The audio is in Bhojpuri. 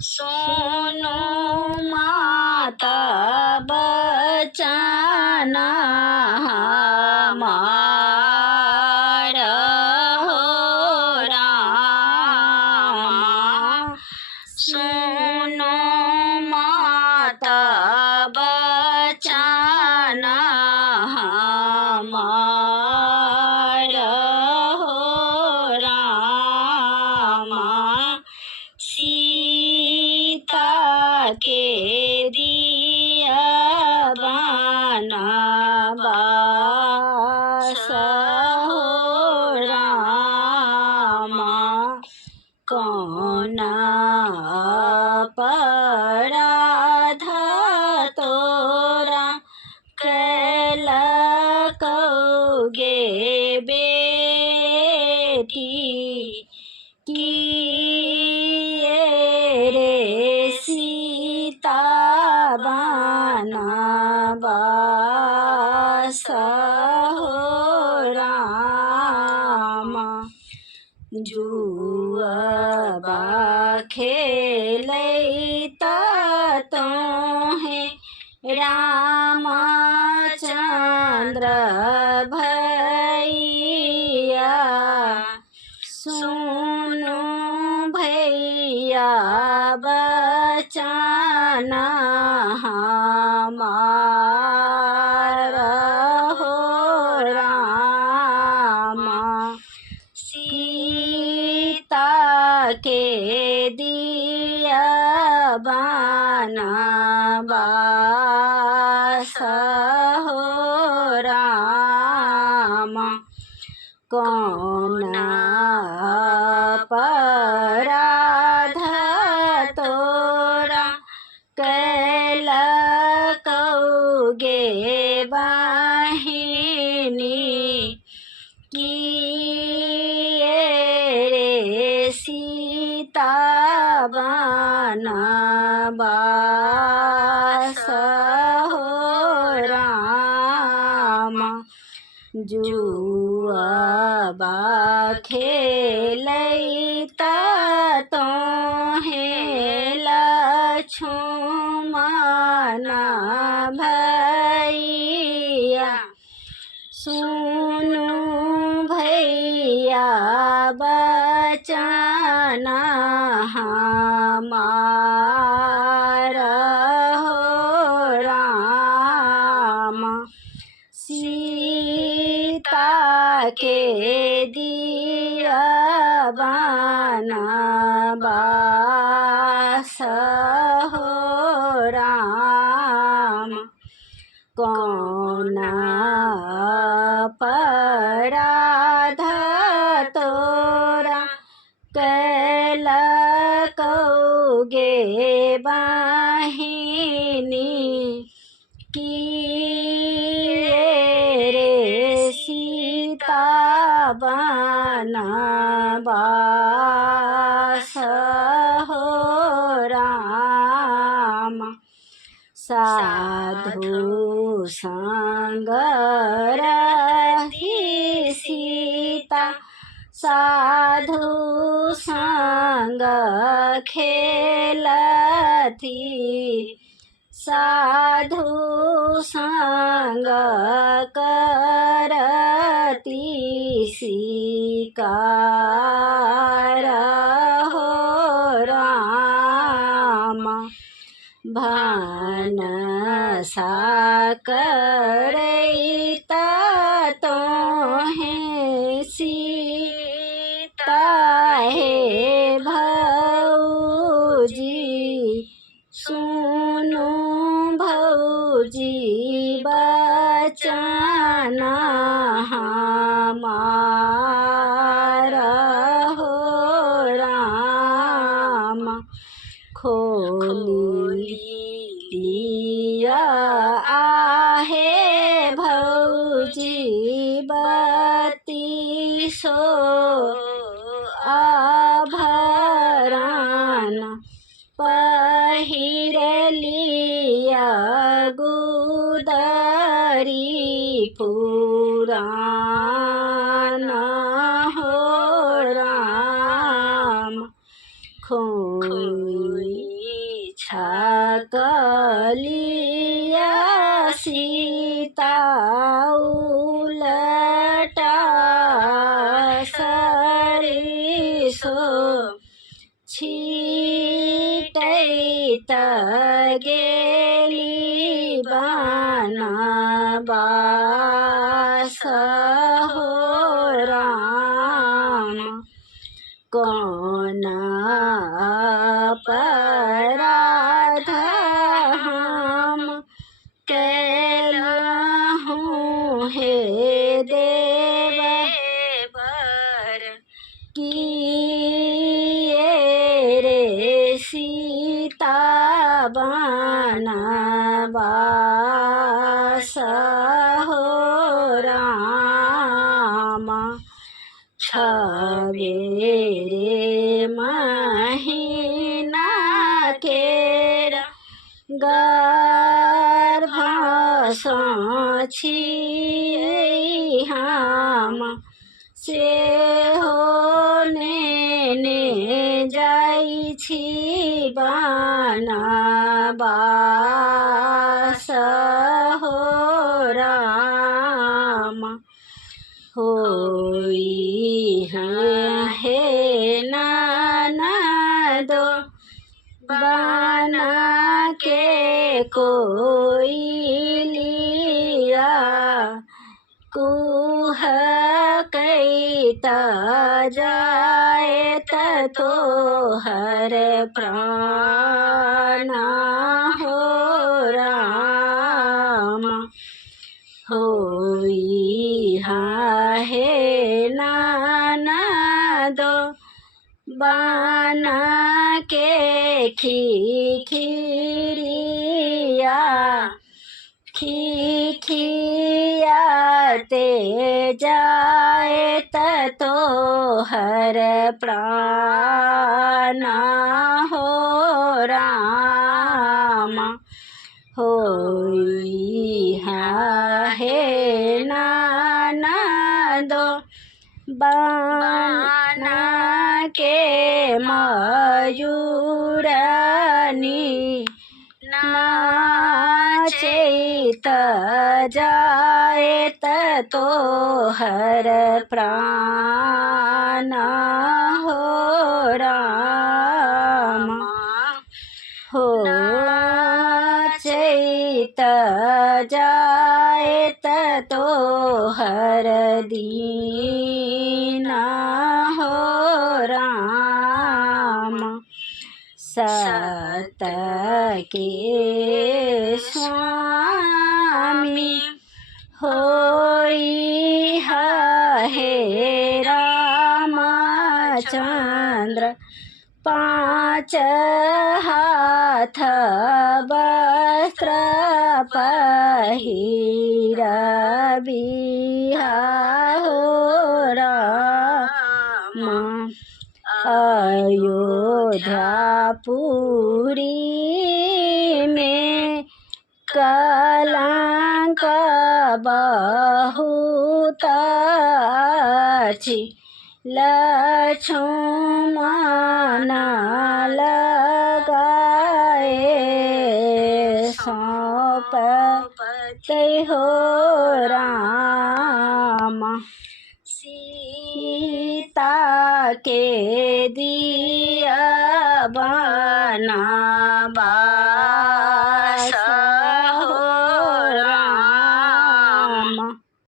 सुनो माता बचाना हमारा हो रामा। सुनो माता बचाना हमारा हो रामा। सीता के दिया बना बास हो रामा। कौन अपराध तोरा कैलकौगे बेटी किए रे सीता बना बास हो रामा। जुआ खेलैता तोहें रामचंद्र भैया। सुनो भैया बचाना हमारा हो रामा। सीता के दिया बना बास हो रामा। कौन अपराध तोरा कैलकौगे बहिनी किए रे सीता बना बास हो रामा। जुआ खेलैता तोहें लक्ष्मण भैया। सुनो भैया बचाना हमारा हो रामा। सीता के दिया बना बास हो रामा। कौन अपराध तोरा कैलकौगे बहिनी किए रे सीता बना बास हो रामा। साधु संग रही सीता साधु संग खेलती। साधु संग करती शिकार हो रामा। भानसा करैता तोहें सीता हे भौजी। सुनो भौजी बचाना हमारा हो रामा। खोली लिया आहे भौजी बत्तीसो आभरण। पहिर लिया गुदरी पुराण हो राम। खोई कलिया सीता उलटा सरिसो छिटैत गेली बनबास हो राम। कौन अपराध हम कैलहूँ हे देवर, किए रे सीता बनबास हो राम। छबेरे महीना केर गर्भसँ छियै हम, सेहो नेने जाइ छी बनबास हो राम। होई हे ननदो बन के कोइलिया, कुहकैत जाएत तोहर प्राण हो राम। होई हे ननदो बन के खिखिरिया, खिखियाते जाएत तोहर प्राण हो राम। होई हे ननदो बन के मयूरनी, नाचैत जाएत तोहर प्राण हो राम। हो नाचैत जाएत तोहर दीन हो राम। सत के स्वामी होई हे रामचंद्र, पाँच हाथ वस्त्र पहिरबिहा हो राम। अयोध्यापुरी में कलंक बहुत अछि, लक्ष्मण लगाए सौंपते हो राम। सीता के दिया बनबास